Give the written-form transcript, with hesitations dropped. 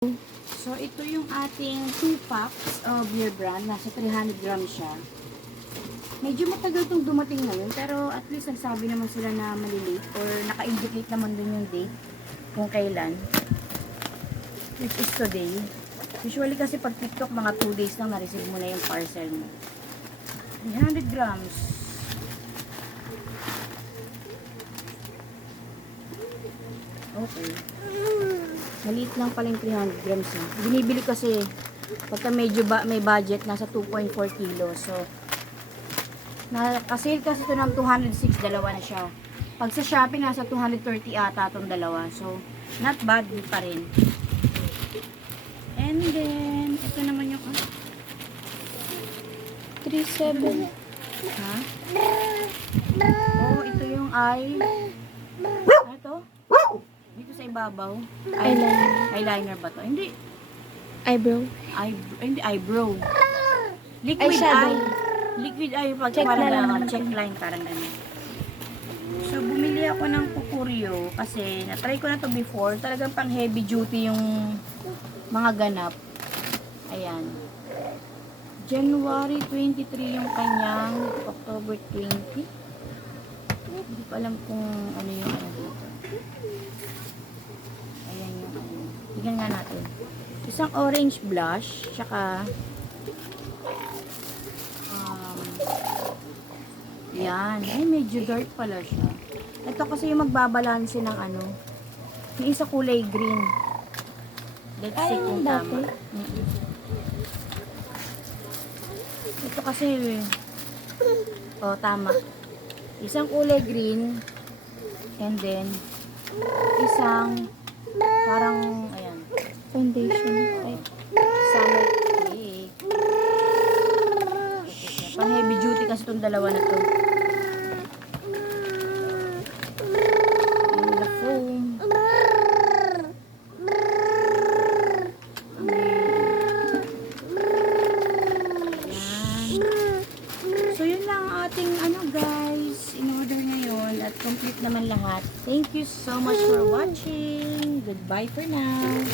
So, ito yung ating 2 packs of Beer Brand. Nasa 300 grams siya. Medyo matagal itong dumating ngayon, pero at least nagsabi naman sila na malilate or naka-indicate naman dun yung date kung kailan. Which is today. Usually kasi pag TikTok, mga 2 days lang na-receive mo na yung parcel mo. 300 grams. Okay. Maliit lang pala yung 300 grams. Binibili kasi pagka medyo may budget, nasa 2.4 kilos. So, nakasale kasi ito ng 206, dalawa na siya. Pag sa Shopee, nasa 230 ata itong dalawa. So, not bad pa rin. And then, ito naman yung 3.7. ha? Oh, ito yung ano to? Dito sa ibabaw. Eyeliner ba to? Hindi. Eyebrow. Hindi, eyebrow. Liquid Eyeshadow. eye. Liquid eye. Pag Check parang na lang. check line, parang ganyan. So, bumili ako ng Kukuryo kasi na-try ko na to before. Talagang pang heavy duty yung mga ganap. Ayan. January 23 yung kanyang, October 20. Hindi ko alam kung ano yung ano dito. Ayan yung ano. Tignan nga natin. Isang orange blush, tsaka yan. Ay, medyo dark pala siya. Ito kasi yung magbabalanse ng ano. Yung isa kulay green. Let's see Ay, kung yung tama. dati. Ito kasi, oh, tama. Isang kulay green, and then, isang, parang, ayan, Foundation. ay, summer cake. Pang heavy duty kasi itong dalawa na to. And the foam. So, yun lang ang ating ano guys, in order ngayon at complete naman lahat. Thank you so much for watching. Goodbye for now.